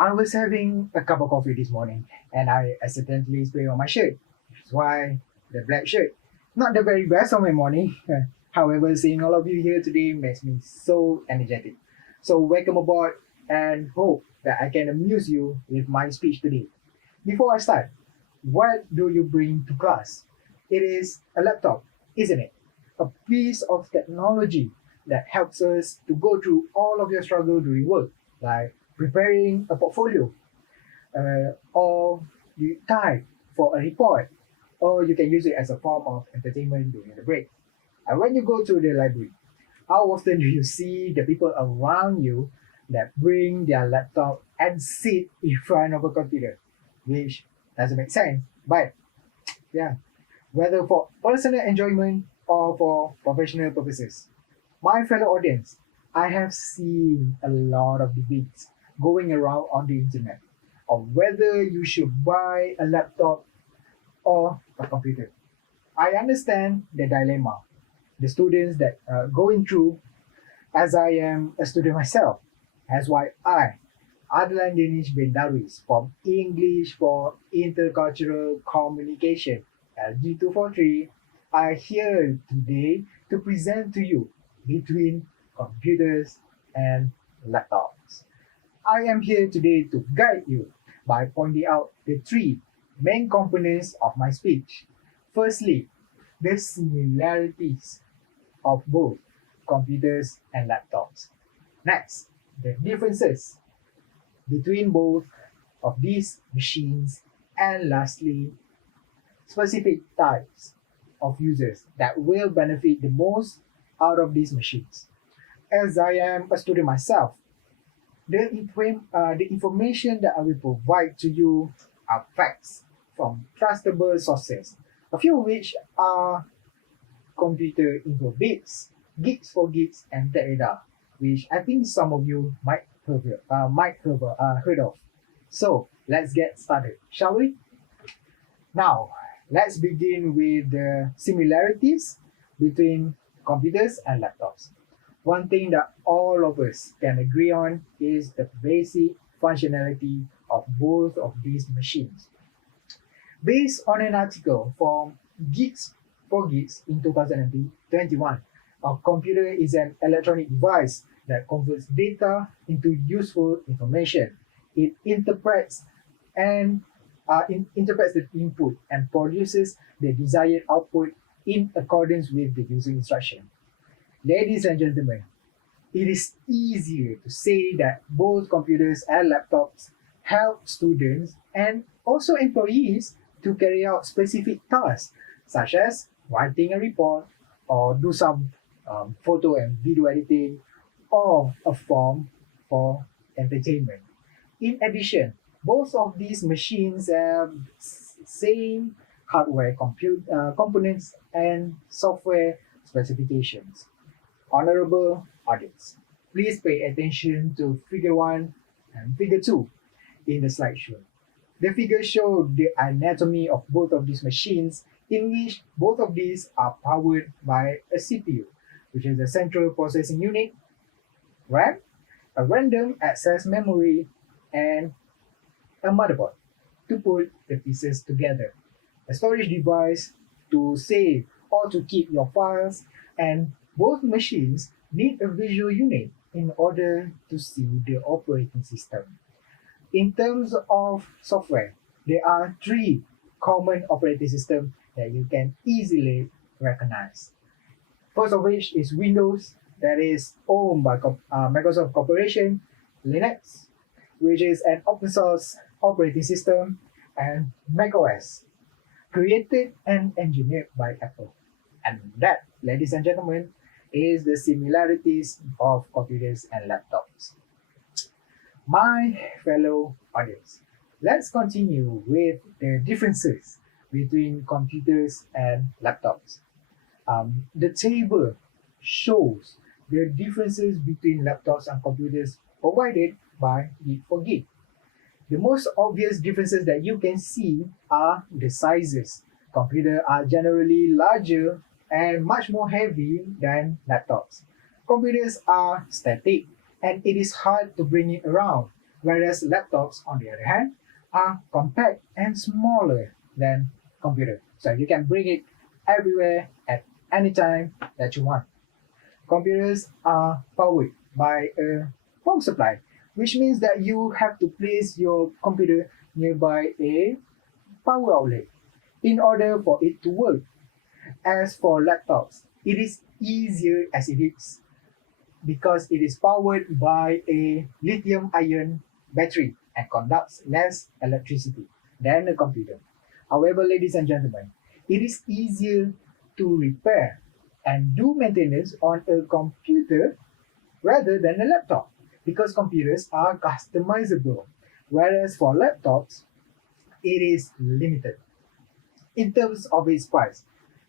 I was having a cup of coffee this morning and I accidentally spilled on my shirt. That's why the black shirt. Not the very best of my morning. However, seeing all of you here today makes me so energetic. So welcome aboard and hope that I can amuse you with my speech today. Before I start, what do you bring to class? It is a laptop, isn't it? A piece of technology that helps us to go through all of your struggle during work, like preparing a portfolio, or you type for a report, or you can use it as a form of entertainment during the break. And when you go to the library, how often do you see the people around you that bring their laptop and sit in front of a computer? Which doesn't make sense. But yeah, whether for personal enjoyment or for professional purposes. My fellow audience, I have seen a lot of debates going around on the internet of whether you should buy a laptop or a computer. I understand the dilemma the students that are going through as I am a student myself. That's why Adlan Danish Daruwis from English for Intercultural Communication, LG243, are here today to present to you between computers and laptops. I am here today to guide you by pointing out the three main components of my speech. Firstly, the similarities of both computers and laptops. Next, the differences between both of these machines. And lastly, specific types of users that will benefit the most out of these machines. As I am a student myself, the information that I will provide to you are facts from trustable sources, a few of which are computer info bits, geeks for geeks, and tech radar, which I think some of you might have heard of. So let's get started, shall we? Now, let's begin with the similarities between computers and laptops. One thing that all of us can agree on is the basic functionality of both of these machines. Based on an article from Geeks for Geeks in 2021, a computer is an electronic device that converts data into useful information. It interprets the input and produces the desired output in accordance with the user instruction. Ladies and gentlemen, it is easier to say that both computers and laptops help students and also employees to carry out specific tasks, such as writing a report or do some photo and video editing or a form for entertainment. In addition, both of these machines have same hardware components and software specifications. Honorable audience, please pay attention to figure 1 and figure 2 in the slideshow. The figures show the anatomy of both of these machines, in which both of these are powered by a CPU, which is a central processing unit, RAM, a random access memory, and a motherboard to put the pieces together, a storage device to save or to keep your files, and both machines need a visual unit in order to see the operating system. In terms of software, there are three common operating systems that you can easily recognize. First of which is Windows, that is owned by Microsoft Corporation, Linux, which is an open source operating system, and macOS, created and engineered by Apple. And that, ladies and gentlemen, is the similarities of computers and laptops. My fellow audience, let's continue with the differences between computers and laptops. The table shows the differences between laptops and computers provided by Geek for Geek. The most obvious differences that you can see are the sizes. Computers are generally larger and much more heavy than laptops. Computers are static and it is hard to bring it around, whereas laptops, on the other hand, are compact and smaller than computer. So you can bring it everywhere at any time that you want. Computers are powered by a power supply, which means that you have to place your computer nearby a power outlet in order for it to work. As for laptops, it is easier as it is because it is powered by a lithium ion battery and conducts less electricity than a computer. However, ladies and gentlemen, it is easier to repair and do maintenance on a computer rather than a laptop because computers are customizable, whereas for laptops, it is limited. In terms of its price,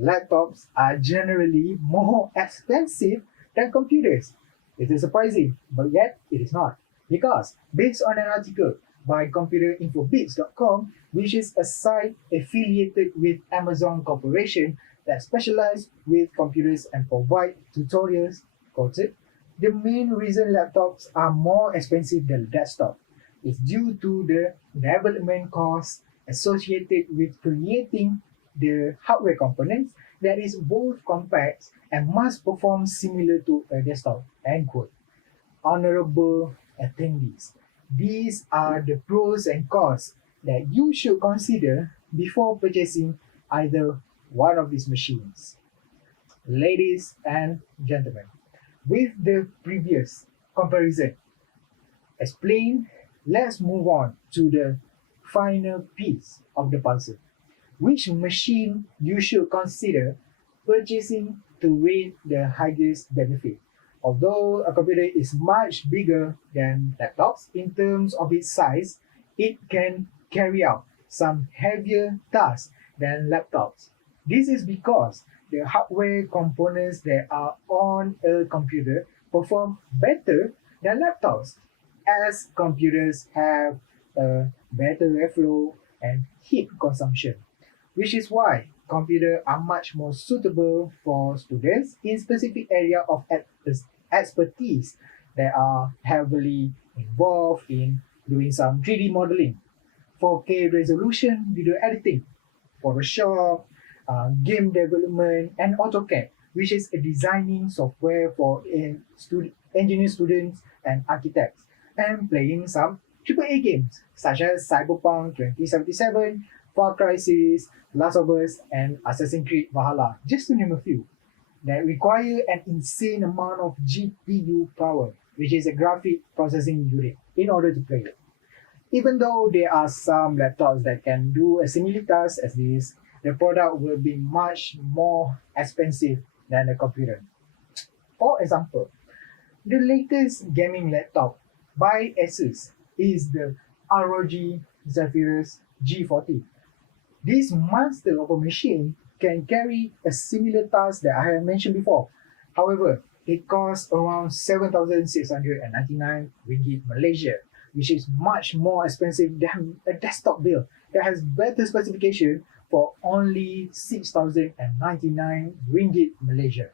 laptops are generally more expensive than computers. It is surprising, but yet it is not. Because, based on an article by computerinfobits.com, which is a site affiliated with Amazon Corporation that specializes with computers and provide tutorials, quoted, the main reason laptops are more expensive than desktop is due to the development costs associated with creating the hardware components that is both compact and must perform similar to a desktop. End quote. Honorable attendees, these are the pros and cons that you should consider before purchasing either one of these machines. Ladies and gentlemen, with the previous comparison explained, let's move on to the final piece of the puzzle. Which machine you should consider purchasing to reap the highest benefit? Although a computer is much bigger than laptops in terms of its size, it can carry out some heavier tasks than laptops. This is because the hardware components that are on a computer perform better than laptops, as computers have a better airflow and heat consumption, which is why computers are much more suitable for students in specific area of expertise that are heavily involved in doing some 3D modeling, 4K resolution video editing, Photoshop, game development, and AutoCAD, which is a designing software for engineering students and architects, and playing some AAA games such as Cyberpunk 2077, Far Cry series, Last of Us, and Assassin's Creed Valhalla, just to name a few, that require an insane amount of GPU power, which is a graphic processing unit, in order to play it. Even though there are some laptops that can do a similar task as this, the product will be much more expensive than a computer. For example, the latest gaming laptop by Asus is the ROG Zephyrus G40. This monster of a machine can carry a similar task that I have mentioned before. However, it costs around 7,699 ringgit Malaysia, which is much more expensive than a desktop build that has better specification for only 6,099 ringgit Malaysia.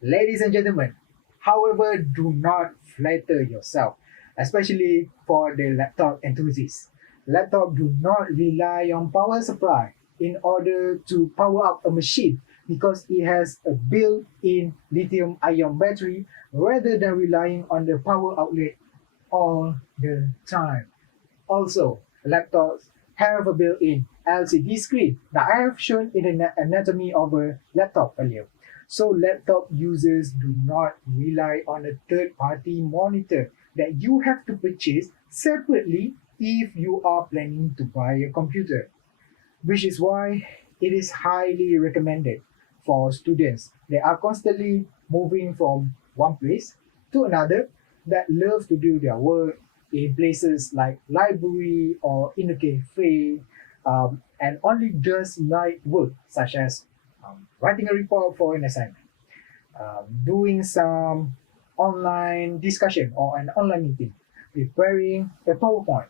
Ladies and gentlemen, however, do not flatter yourself, especially for the laptop enthusiasts. Laptops do not rely on power supply in order to power up a machine because it has a built-in lithium-ion battery rather than relying on the power outlet all the time. Also, laptops have a built-in LCD screen that I have shown in the anatomy of a laptop earlier. So laptop users do not rely on a third-party monitor that you have to purchase separately if you are planning to buy a computer, which is why it is highly recommended for students that are constantly moving from one place to another, that love to do their work in places like library or in a cafe, and only does light work such as writing a report for an assignment, doing some online discussion or an online meeting, preparing a PowerPoint,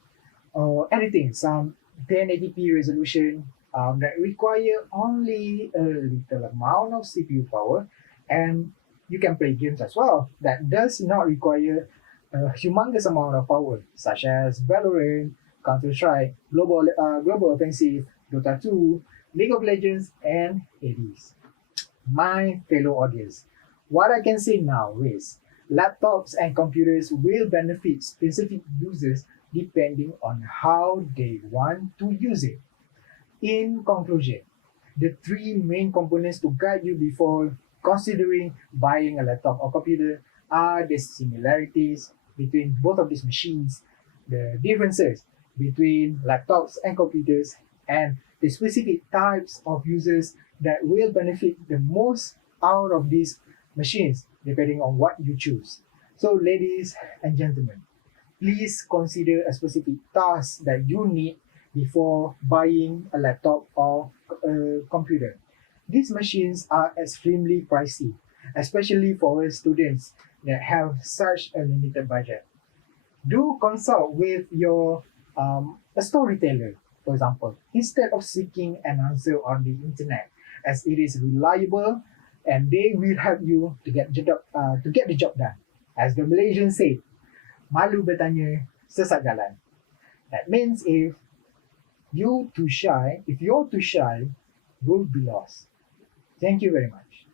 or editing some 1080p resolution that require only a little amount of CPU power, and you can play games as well that does not require a humongous amount of power, such as Valorant, Counter-Strike, Global Offensive, Dota 2, League of Legends, and Hades. My fellow audience, what I can say now is laptops and computers will benefit specific users depending on how they want to use it. In conclusion, the three main components to guide you before considering buying a laptop or computer are the similarities between both of these machines, the differences between laptops and computers, and the specific types of users that will benefit the most out of these machines depending on what you choose. So, ladies and gentlemen, please consider a specific task that you need before buying a laptop or a computer. These machines are extremely pricey, especially for students that have such a limited budget. Do consult with your a storyteller, for example, instead of seeking an answer on the internet, as it is reliable and they will help you to get the job done. As the Malaysians say, malu bertanya sesat jalan. That means if you're too shy, you'll be lost. Thank you very much.